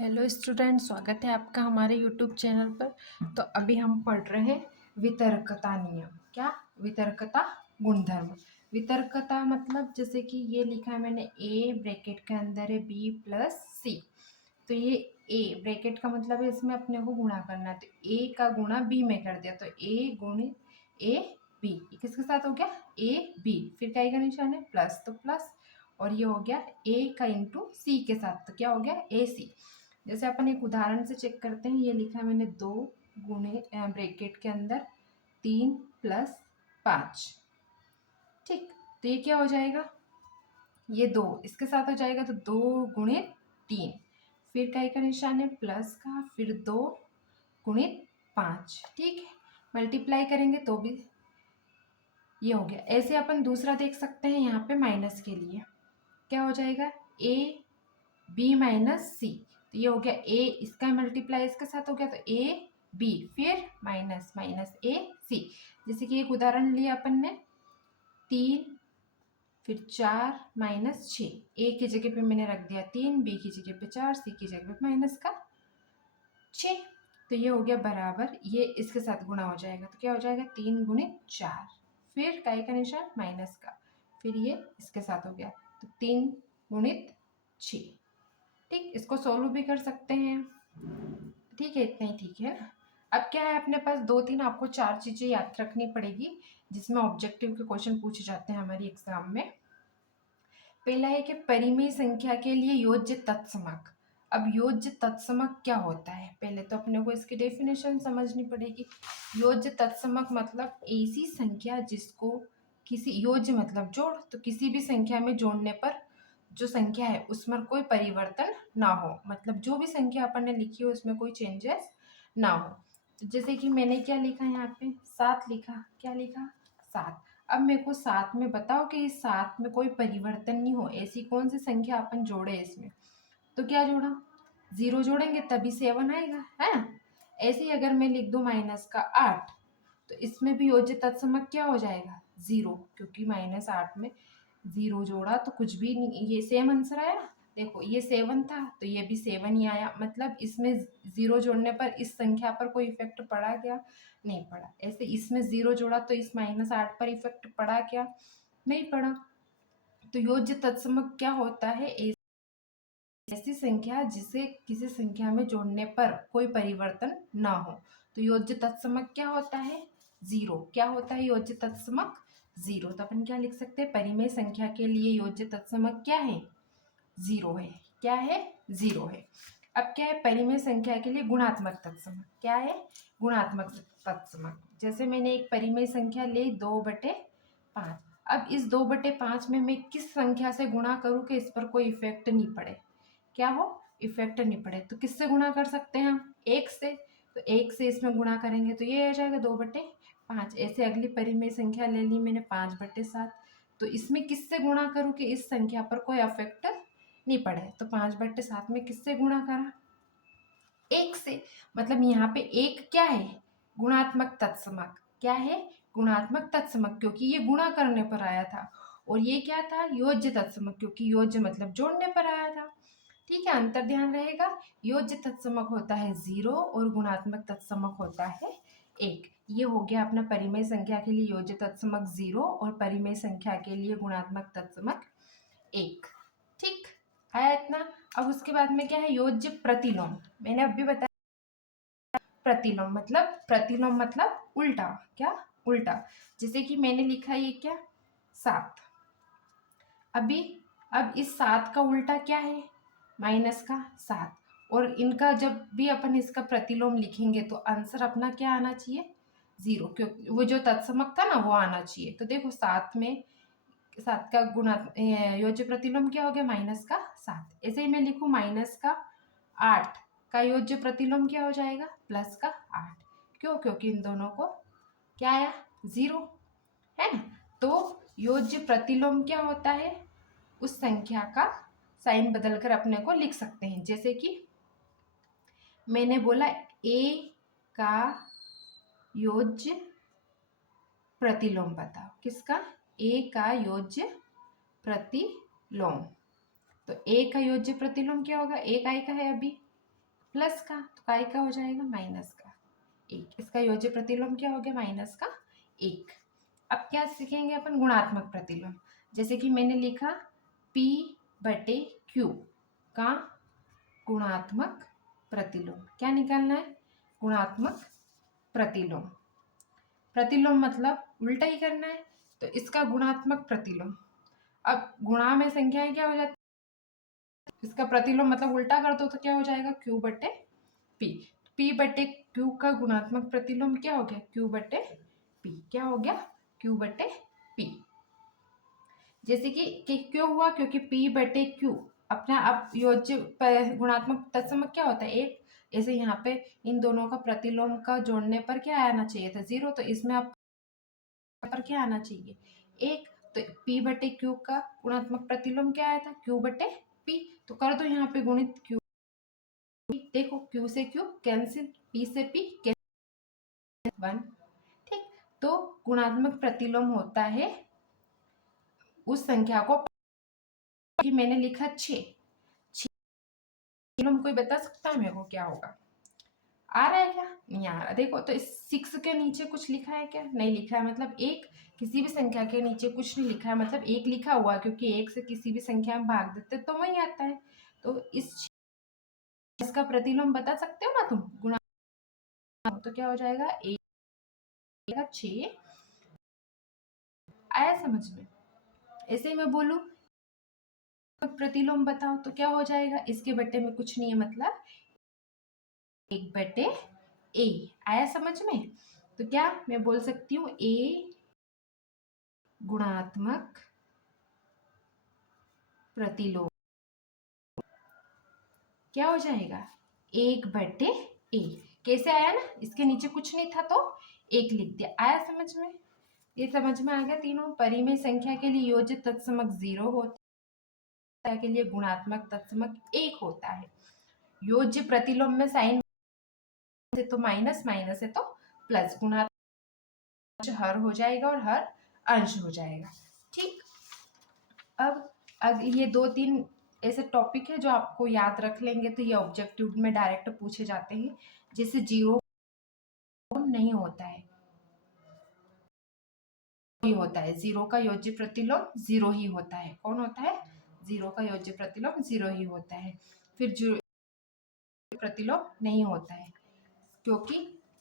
Hello student, स्वागत है आपका हमारे यूट्यूब चैनल पर। तो अभी हम पढ़ रहे हैं वितर्कता नियम। क्या? वितर्कता गुणधर्म। वितर्कता मतलब जैसे कि ये लिखा है मैंने, ए ब्रैकेट के अंदर है बी प्लस सी। तो ये ए ब्रैकेट का मतलब है इसमें अपने को गुणा करना है, तो ए का गुणा बी में कर दिया तो ए गुणित ए बी किसके साथ हो गया? ए बी, फिर क्या का निशान है प्लस, तो प्लस, और ये हो गया ए का इंटू सी के साथ, तो क्या हो गया? ए सी। जैसे अपन एक उदाहरण से चेक करते हैं, ये लिखा है मैंने 2 गुणे ब्रैकेट के अंदर 3 प्लस 5। ठीक, तो ये क्या हो जाएगा? ये 2 इसके साथ हो जाएगा तो 2 गुणे 3, फिर का निशान है प्लस का, फिर 2 गुणित 5। ठीक है, मल्टीप्लाई करेंगे तो भी ये हो गया। ऐसे अपन दूसरा देख सकते हैं, यहाँ पे माइनस के लिए क्या हो जाएगा? ए बी माइनस सी, तो ये हो गया ए, इसका मल्टीप्लाई इसके साथ हो गया तो ए बी, फिर माइनस माइनस ए सी। जैसे कि एक उदाहरण लिया अपन ने, 3 फिर 4 माइनस 6, ए की जगह पे मैंने रख दिया 3, बी की जगह पे 4, सी की जगह पे माइनस का 6, तो ये हो गया बराबर, ये इसके साथ गुणा हो जाएगा तो क्या हो जाएगा? 3 गुणित 4, फिर का निशान माइनस का, फिर ये इसके साथ हो गया तो 3 गुणित 6। ठीक, इसको सोल्व भी कर सकते हैं। ठीक है, इतना ही ठीक है। अब क्या है, अपने पास 2-3 आपको 4 चीज़ें याद रखनी पड़ेगी जिसमें ऑब्जेक्टिव के क्वेश्चन पूछे जाते हैं हमारी एग्जाम में। पहला है कि परिमेय संख्या के लिए योज्य तत्समक। अब योज्य तत्समक क्या होता है? पहले तो अपने को इसकी डेफिनेशन समझनी पड़ेगी। योज्य तत्समक मतलब ऐसी संख्या जिसको किसी, योज्य मतलब जोड़, तो किसी भी संख्या में जोड़ने पर जो संख्या है उसमें कोई परिवर्तन ना हो, मतलब जो भी संख्या अपन ने लिखी हो उसमें कोई चेंजेस ना हो। तो जैसे कि मैंने क्या लिखा यहाँ पे? 7 लिखा। क्या लिखा? 7। अब मेरे को 7 में बताओ कि इस 7 में कोई परिवर्तन नहीं हो, ऐसी कौन सी संख्या अपन जोड़े इसमें? तो क्या जोड़ा? 0 जोड़ेंगे तभी 7 आएगा, है ना? ऐसे ही अगर मैं लिख दूं माइनस का 8, तो इसमें भी योज्य तत्समक क्या हो जाएगा? 0, क्योंकि -8 में 0 जोड़ा तो कुछ भी नहीं, ये सेम आंसर आया ना। देखो ये 7 था तो ये भी 7 ही आया, मतलब इसमें 0 जोड़ने पर इस संख्या पर कोई इफेक्ट पड़ा क्या? नहीं पड़ा। ऐसे इसमें 0 जोड़ा तो इस -8 पर इफेक्ट पड़ा क्या? नहीं पड़ा। तो योज्य तत्समक क्या होता है? ऐसी संख्या जिसे किसी संख्या में जोड़ने पर कोई परिवर्तन ना हो। तो योज्य तत्समक क्या होता है? 0। क्या होता है योज्य तत्समक? 0। तो अपन क्या लिख सकते हैं? परिमेय संख्या के लिए योज्य तत्समक क्या है? 0 है। क्या है? 0 है। अब क्या है? परिमेय संख्या के लिए गुणात्मक तत्समक क्या है? गुणात्मक तत्समक। जैसे मैंने एक परिमेय संख्या ली 2/5। अब इस 2/5 में मैं किस संख्या से गुणा करूं कि इस पर कोई इफेक्ट नहीं पड़े? क्या हो? इफेक्ट नहीं पड़े। तो किससे गुणा कर सकते हैं हम? 1 से। तो 1 से इसमें गुणा करेंगे तो ये आ जाएगा 2/5। ऐसे अगली परिमेय संख्या ले ली मैंने 5/7। तो इसमें किससे गुणा करूं कि इस संख्या पर कोई इफेक्ट नहीं पड़े? तो 5/7 में किससे गुणा करा? 1 से। मतलब यहाँ पे 1 क्या है? गुणात्मक तत्समक। क्या है? गुणात्मक तत्समक, क्योंकि ये गुणा करने पर आया था। और ये क्या था? योज्य तत्समक, क्योंकि योज्य मतलब जोड़ने पर आया था। ठीक है, अंतर ध्यान रहेगा। योज्य तत्समक होता है 0 और गुणात्मक तत्समक होता है 1। ये हो गया अपना परिमेय संख्या के लिए योज्य तत्समक 0 और परिमेय संख्या के लिए गुणात्मक तत्समक 1। ठीक है इतना। अब उसके बाद में क्या है? योज्य प्रतिलोम। मैंने अभी बताया प्रतिलोम मतलब उल्टा। क्या? उल्टा। जैसे कि मैंने लिखा ये क्या? 7। अभी अब इस 7 का उल्टा क्या है? माइनस का 7। और इनका जब भी अपन इसका प्रतिलोम लिखेंगे तो आंसर अपना क्या आना चाहिए? 0, क्योंकि वो जो तत्समक था ना वो आना चाहिए। तो देखो 7 में 7 का गुणा योज्य प्रतिलोम क्या हो गया? माइनस का 7। ऐसे ही मैं लिखूं माइनस का 8 का योज्य प्रतिलोम क्या हो जाएगा? प्लस का 8। क्यों? क्योंकि इन दोनों को क्या आया? 0, है ना? तो योज्य प्रतिलोम क्या होता है? उस संख्या का साइन बदलकर अपने को लिख सकते हैं। जैसे कि मैंने बोला a का योज्य प्रतिलोम बताओ। किसका? a का योज्य प्रतिलोम। तो a का योज्य प्रतिलोम क्या होगा? 1 आएगा है अभी, प्लस का, तो काय का हो जाएगा माइनस का एक। इसका योज्य प्रतिलोम क्या हो गया माइनस का एक। अब क्या सीखेंगे अपन गुणात्मक प्रतिलोम। जैसे कि मैंने लिखा P बटे Q का गुणात्मक प्रतिलोम। क्या निकालना है गुणात्मक प्रतिलोम। प्रतिलोम मतलब उल्टा ही करना है, तो इसका गुणात्मक प्रतिलोम। अब गुणा में संख्याएं क्या हो जाती है, इसका प्रतिलोम मतलब उल्टा कर दो तो क्या हो जाएगा Q बटे P। P बटे Q का गुणात्मक प्रतिलोम क्या हो गया Q बटे P। क्या हो गया Q बटे P। जैसे कि क्यों हुआ, क्योंकि P बटे Q अपना अब योज्य गुणात्मक तत्समक क्या होता है एक। ऐसे यहाँ पे इन दोनों का प्रतिलोम का जोड़ने पर क्या आना चाहिए था 0, तो इसमें आप पर क्या आना चाहिए एक। तो P बटे Q का गुणात्मक प्रतिलोम क्या आया था Q बटे P। तो कर दो यहाँ पे गुणित Q। देखो Q से Q कैंसिल, P से P कैंसिल 1। ठीक, तो गुणात्मक प्रतिलोम होता है उस संख्या को कि मैंने लिखा 6। कोई बता सकता है मेरे को क्या होगा, आ रहा है क्या नहीं आ रहा। देखो तो इस 6 के नीचे कुछ लिखा है क्या, नहीं लिखा है, मतलब एक किसी भी संख्या के नीचे कुछ नहीं लिखा है, मतलब एक लिखा हुआ है, क्योंकि एक से किसी भी संख्या में भाग देते तो वही आता है। तो इसका प्रतिलोम बता सकते हो ना तुम गुणा, तो क्या हो जाएगा एक 6। आया समझ में। ऐसे ही मैं बोलूं प्रतिलोम बताओ तो क्या हो जाएगा, इसके बट्टे में कुछ नहीं है मतलब एक बटे ए। आया समझ में। तो क्या मैं बोल सकती हूँ ए गुणात्मक प्रतिलोम क्या हो जाएगा एक बटे ए। कैसे आया ना, इसके नीचे कुछ नहीं था तो एक लिख दिया। आया समझ में। ये समझ में आ गया तीनों। परिमेय संख्या के लिए योज्य तत्समक 0 होता है, के लिए गुणात्मक तत्समक 1 होता है। योज्य प्रतिलोम में साइन से तो माइनस, माइनस है तो प्लस, गुणात्मक हर हो जाएगा और हर अंश हो जाएगा। ठीक, अब ये 2-3 ऐसे टॉपिक है जो आपको याद रख लेंगे तो ये ऑब्जेक्टिव में डायरेक्ट पूछे जाते हैं। जैसे 0 नहीं होता है, ही होता है 0 का योज्य प्रतिलोम 0 ही होता है। कौन होता है 0 का योज्य प्रतिलोम 0 ही होता है। फिर जो प्रतिलोम नहीं होता है क्योंकि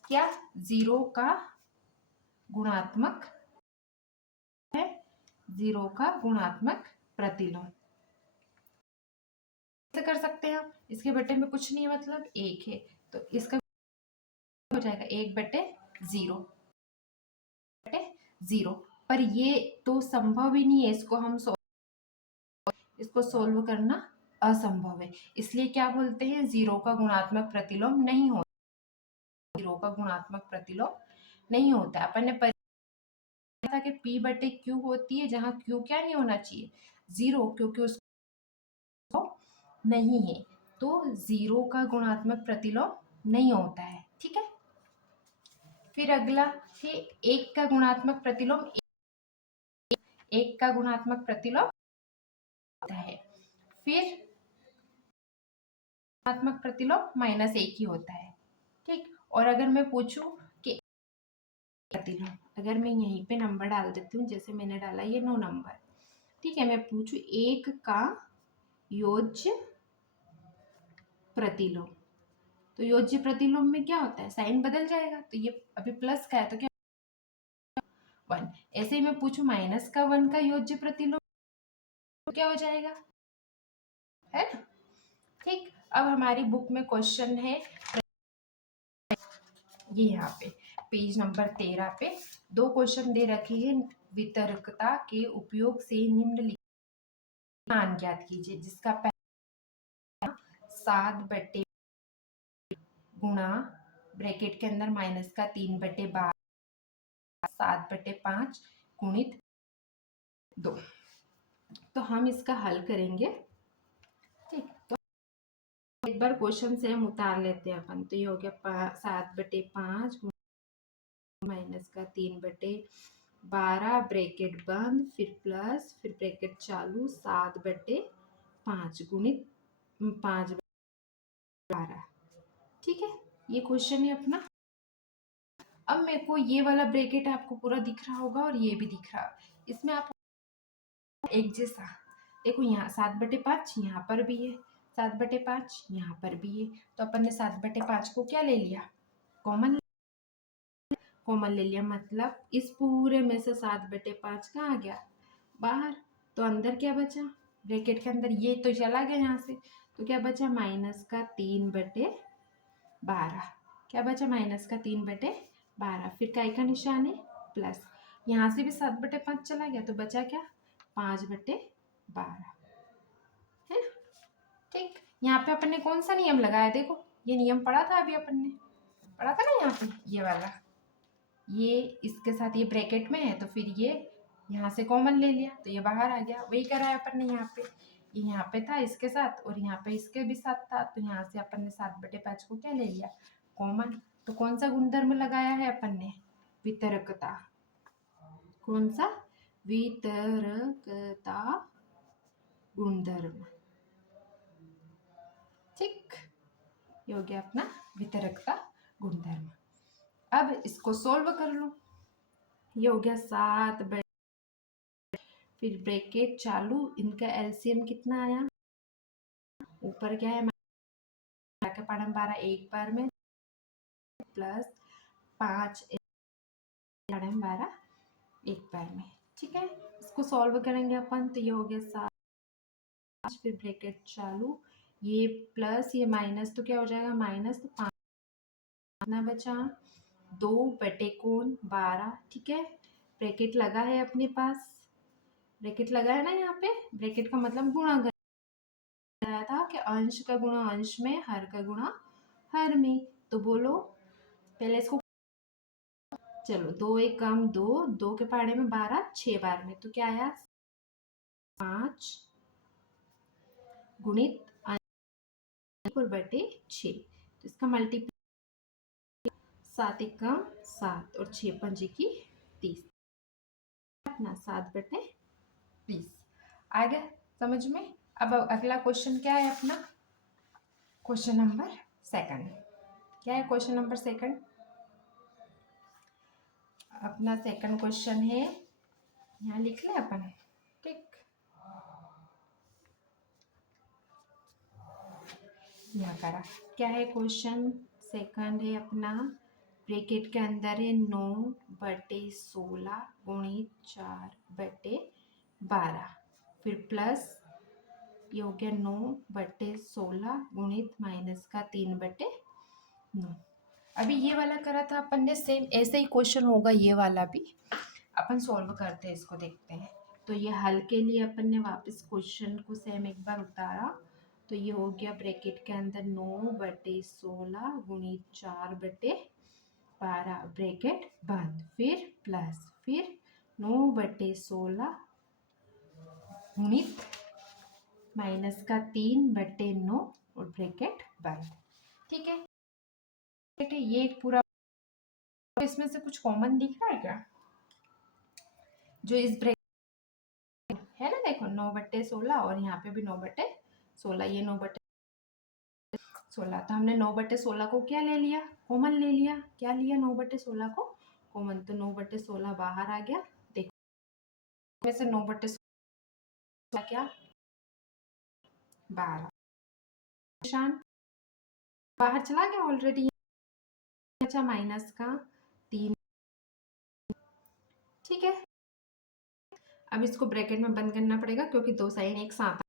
क्या 0 का गुणात्मक है, 0 का गुणात्मक प्रतिलोम कैसे कर सकते हैं हम, इसके बटे में कुछ नहीं है मतलब एक है, तो इसका हो जाएगा 1/0 बटे 0। पर ये तो संभव ही नहीं है, इसको सोल्व करना असंभव है। इसलिए क्या बोलते हैं 0 का गुणात्मक प्रतिलोम नहीं होता, 0 का गुणात्मक प्रतिलोम नहीं होता। अपन ने पढ़ा था कि P बटे Q होती है, जहां Q क्या नहीं होना चाहिए 0, क्योंकि उसको नहीं है, तो 0 का गुणात्मक प्रतिलोम नहीं होता है। ठीक है, फिर अगला है 1 का गुणात्मक प्रतिलोम। 1 का गुणात्मक प्रतिलोम होता है। फिर गुणात्मक प्रतिलोम -1 ही होता है। ठीक, और अगर मैं पूछूं कि प्रतिलोम, अगर मैं यहीं पे नंबर डाल देती हूँ, जैसे मैंने डाला ये 9 नंबर, ठीक है, मैं पूछूं 1 का योज्य प्रतिलोम, तो योज्य प्रतिलोम में क्या होता है साइन बदल जाएगा, तो ये अभी प्लस का है तो क्या 1। ऐसे ही मैं पूछूं -1 का योज्य प्रतिलोम तो क्या हो जाएगा, है ना। ठीक, अब हमारी बुक में क्वेश्चन है ये यहाँ पे पेज नंबर 13 पे 2 क्वेश्चन दे रखे हैं। वितर्कता के उपयोग से निम्नलिखित मान ज्ञात कीजिए, जिसका पहला 7 बटे गुणा ब्रैकेट के अंदर माइनस का 3/12 7/5 गुणित 2। तो हम इसका हल करेंगे। ठीक, तो एक बार क्वेश्चन से हम उतार लेते हैं अपन, तो ये हो गया 7/5 माइनस का 3/12 ब्रैकेट बंद, फिर प्लस, फिर ब्रैकेट चालू 7/5 गुणित 5/12। ठीक है, ये क्वेश्चन है अपना। अब मेरे को ये वाला ब्रैकेट आपको पूरा दिख रहा होगा और ये भी दिख रहा, इसमें आप एक जैसा देखो, यहाँ 7/5 यहाँ पर भी है, 7/5 यहाँ पर भी है, तो अपन ने 7/5 को क्या ले लिया, कॉमन। कॉमन ले लिया मतलब इस पूरे में से 7/5 कहाँ आ गया, बाहर। तो अंदर क्या बचा, ब्रैकेट के अंदर ये तो चला गया यहाँ से, तो क्या बचा, -3/12। क्या बचा, -3/12। फिर काय का निशान है, प्लस। यहाँ से भी 7/5 चला गया, तो बचा क्या, 5/12 है ना। ठीक, यहाँ पे अपन ने कौन सा नियम लगाया, देखो ये नियम पढ़ा था अभी अपन ने, पढ़ा था ना यहाँ पे, ये वाला, ये इसके साथ ये ब्रैकेट में है, तो फिर ये यहाँ से कॉमन ले लिया, तो ये बाहर आ गया, वही करा है अपन ने यहाँ पे। ये यहाँ पे था इसके साथ और यहाँ पे इसके भी साथ था, तो यहाँ से अपन ने 7/5 को क्या ले लिया, कॉमन। तो कौन सा गुणधर्म लगाया है अपन ने, वितरकता। कौन सा, वितरकता गुणधर्म। ठीक, ये हो गया अपना वितरकता गुणधर्म। अब इसको सोल्व कर लो, ये हो गया 7, फिर ब्रैकेट चालू, इनका एलसीएम कितना आया, ऊपर क्या है, के पाढ़े 12 एक बार में, प्लस 5 पाढ़े 12 एक बार में। ठीक है, इसको सॉल्व करेंगे अपन, तो ये हो गया 7, फिर ब्रैकेट चालू, ये प्लस ये माइनस, तो क्या हो जाएगा माइनस, तो 5 कितना बचा, 2/12। ठीक है, ब्रैकेट लगा है अपने पास, ब्रैकेट लगा है ना यहाँ पे, ब्रैकेट का मतलब गुणा कराया था कि अंश का गुणा अंश में, हर का गुणा हर में। तो बोलो पहले इसको, चलो 2 एक कम 2, 2 के पहाड़े में 12, 6 बार में, तो क्या आया 5 गुणित 4/6। तो इसका मल्टीप्लाई 7 एक कम 7 और 6 पंजे की 30, अपना 7/20 आ गया समझ में। अब अगला क्वेश्चन क्या है अपना, क्वेश्चन नंबर 2। क्या है क्वेश्चन नंबर 2, अपना सेकंड क्वेश्चन है, यहाँ लिख ले अपन। ठीक, यहाँ करा, क्या है क्वेश्चन सेकंड है अपना, ब्रैकेट के अंदर है 9/16 गुणित 4/12, फिर प्लस ये हो गया 9/16 गुणित माइनस का 3/9। अभी ये वाला करा था अपन ने, सेम ऐसे ही क्वेश्चन होगा ये वाला भी, अपन सॉल्व करते हैं, इसको देखते हैं। तो ये हल के लिए अपन ने वापस क्वेश्चन को सेम एक बार उतारा, तो ये हो गया ब्रैकेट के अंदर 9/16 गुणित 4/12 ब्रैकेट बंद, फिर प्लस, फिर 9/16 गुणित माइनस का 3/9 और ब्रैकेट बंद। ठीक है, ये एक पूरा, इसमें से कुछ कॉमन दिख रहा है क्या, जो इस ब्रैकेट है ना, देखो 9/16 और यहाँ पे भी 9/16, ये 9/16, तो हमने 9/16 को क्या ले लिया, कॉमन ले लिया, क्या लिया 9/16 को कॉमन, तो 9/16 बाहर आ गया। देखो में से 9/16 क्या, 12, निशान बाहर चला गया ऑलरेडी, अच्छा माइनस का 3। ठीक है, अब इसको ब्रैकेट में बंद करना पड़ेगा क्योंकि दो साइन एक साथ,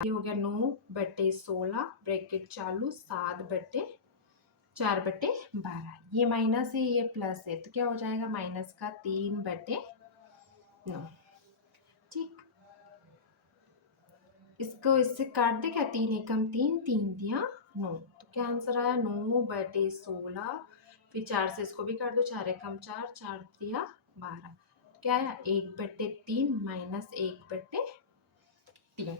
ये हो गया 9/16 ब्रैकेट चालू 7/4/12, ये माइनस है ये प्लस है, तो क्या हो जाएगा माइनस का 3/9। ठीक, इसको इससे काट दे क्या, 3 एकम 3, 3 दिया 9, तो क्या आंसर आया 9/16, फिर 4 से इसको भी काट दो, 4 एकम 4, 4 दिया 12, क्या आया 1/3 माइनस 1/3।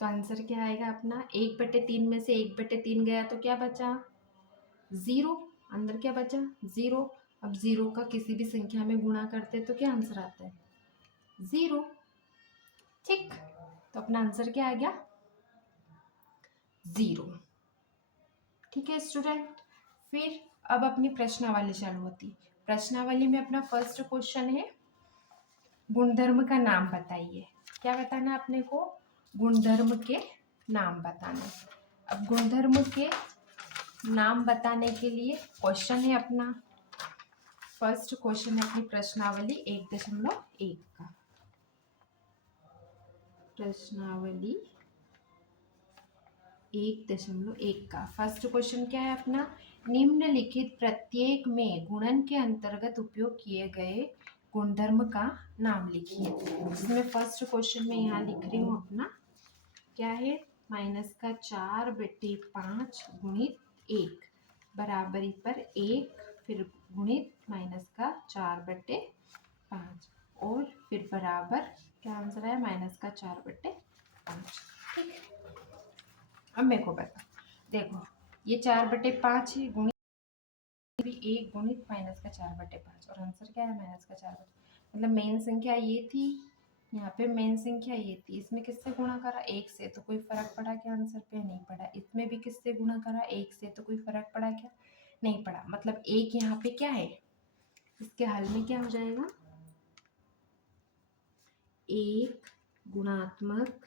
तो आंसर क्या आएगा अपना, 1/3 में से 1/3 गया तो क्या बचा, 0, अंदर क्या बचा 0। अब 0 का किसी भी संख्या में गुणा करते तो क्या आंसर आता है, 0। ठीक, तो अपना आंसर क्या आ गया, 0। ठीक है स्टूडेंट। फिर अब अपनी प्रश्नावली चालू होती है। प्रश्नावली में अपना फर्स्ट क्वेश्चन है गुणधर्म का नाम बताइए। क्या बताना है अपने को? गुणधर्म के नाम बताना। अब गुणधर्म के नाम बताने के लिए क्वेश्चन है अपना, फर्स्ट क्वेश्चन है अपनी प्रश्नावली 1.1 का। प्रश्नावली 1.1 का फर्स्ट क्वेश्चन क्या है अपना? निम्नलिखित प्रत्येक में गुणन के अंतर्गत उपयोग किए गए गुणधर्म का नाम लिखिए। जिसमें फर्स्ट क्वेश्चन में यहाँ लिख रही हूँ अपना क्या है, -4/5 गुणित 1 बराबरी पर 1, फिर गुणित -4/5 और फिर बराबर क्या आंसर है -4/5। ठीक। अब मेरे को बता, देखो ये 4/5 है, गुणित भी 1 गुणित -4/5 और आंसर क्या है -4/5। मतलब मेन संख्या ये थी, यहाँ पे मेन संख्या ये थी। इसमें किससे गुणा करा? 1 से। तो कोई फर्क पड़ा क्या आंसर पे? नहीं पड़ा। इसमें भी किससे गुणा करा? 1 से। तो कोई फर्क पड़ा क्या? नहीं पड़ा। मतलब 1 यहाँ पे क्या है, इसके हल में क्या हो जाएगा? 1 गुणात्मक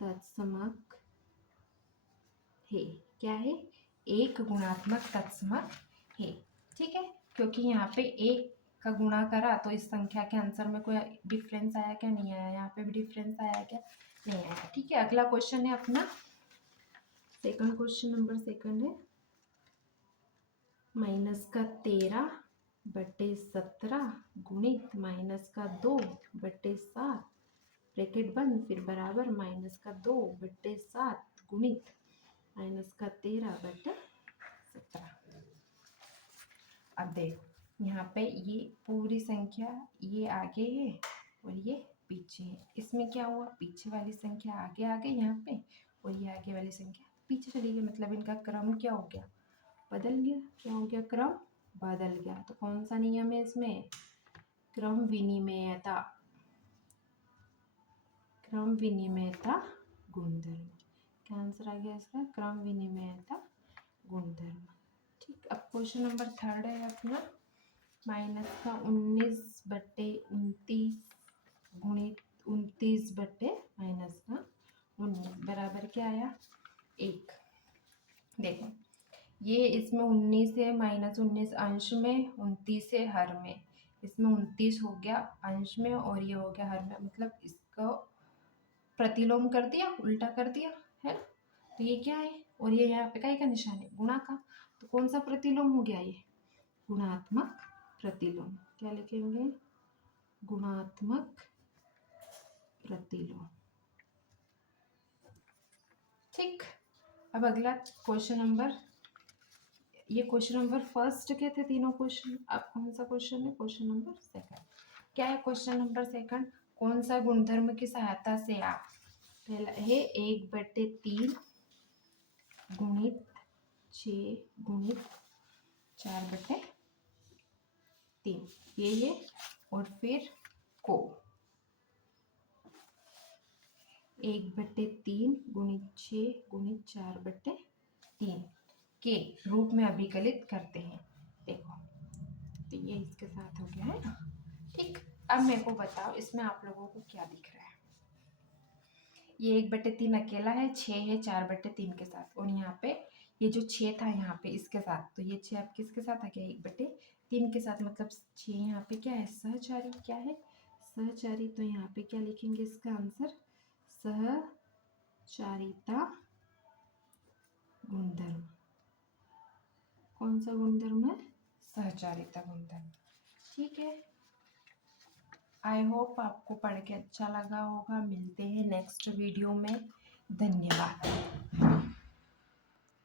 तत्समक है। क्या है? 1 गुणात्मक तत्समक है। ठीक है, क्योंकि यहाँ पे 1 का गुणा करा तो इस संख्या के आंसर में कोई डिफरेंस आया क्या? नहीं आया। यहाँ पे भी डिफरेंस आया क्या? नहीं आया। ठीक है, अगला क्वेश्चन है अपना सेकंड क्वेश्चन नंबर सेकंड है -13/17 गुणित -2/7 ब्रैकेट बंद, फिर बराबर -2/7 गुणित -13/17। अब देखो यहाँ पे ये पूरी संख्या ये आगे है और ये पीछे है। इसमें क्या हुआ? पीछे वाली संख्या आगे आ गई यहाँ पे और ये आगे वाली संख्या पीछे चली गई। मतलब इनका क्रम क्या हो गया? बदल गया। क्या हो गया? क्रम बदल गया। तो कौन सा नियम है इसमें? क्रम विनिमयता। क्रम विनिमयता गुणधर्म। क्या आंसर आ गया इसका? क्रम विनिमयता गुणधर्म। ठीक। अब क्वेश्चन नंबर थर्ड है अपना -19/29 गुणित 29/-19 बराबर क्या आया? 1। देखो ये इसमें 19 है, -19 अंश में, 29 है हर में। इसमें 29 हो गया अंश में और ये हो गया हर में। मतलब इसको प्रतिलोम कर दिया, उल्टा कर दिया, है ना? तो ये क्या है? और ये यहाँ पे काय का निशान है? गुणा का। तो कौन सा प्रतिलोम हो गया? ये गुणात्मक प्रतिलोम। क्या लिखेंगे? गुणात्मक प्रतिलोम। ठीक। अब अगला क्वेश्चन नंबर, ये क्वेश्चन नंबर फर्स्ट के थे तीनों क्वेश्चन। अब कौन सा क्वेश्चन है? Question number second. क्या है क्वेश्चन नंबर सेकंड? कौन सा गुणधर्म की सहायता से आप, पहला है 1/3 गुणित 6 गुणित 4/3 ये है, और फिर को 1/3 गुणित 6 गुणित 4/3 के रूप में अभिकलित करते हैं। देखो तो ये इसके साथ हो गया है ना। ठीक। अब मेरे को बताओ इसमें आप लोगों को क्या दिख रहा है? ये 1/3 अकेला है, 6 है 4/3 के साथ, और यहाँ पे ये जो 6 था यहाँ पे इसके साथ, तो ये 6 अब किसके साथ आ गया? 1/3 के साथ। मतलब 6 यहाँ पे क्या है? सहचारी। क्या है? सहचारी। तो यहाँ पे क्या लिखेंगे इसका आंसर? सहचारिता गुणधर्म। कौन सा गुणधर्म है? सहचारिता गुणधर्म। ठीक है, आई होप आपको पढ़ के अच्छा लगा होगा। मिलते हैं नेक्स्ट वीडियो में। धन्यवाद।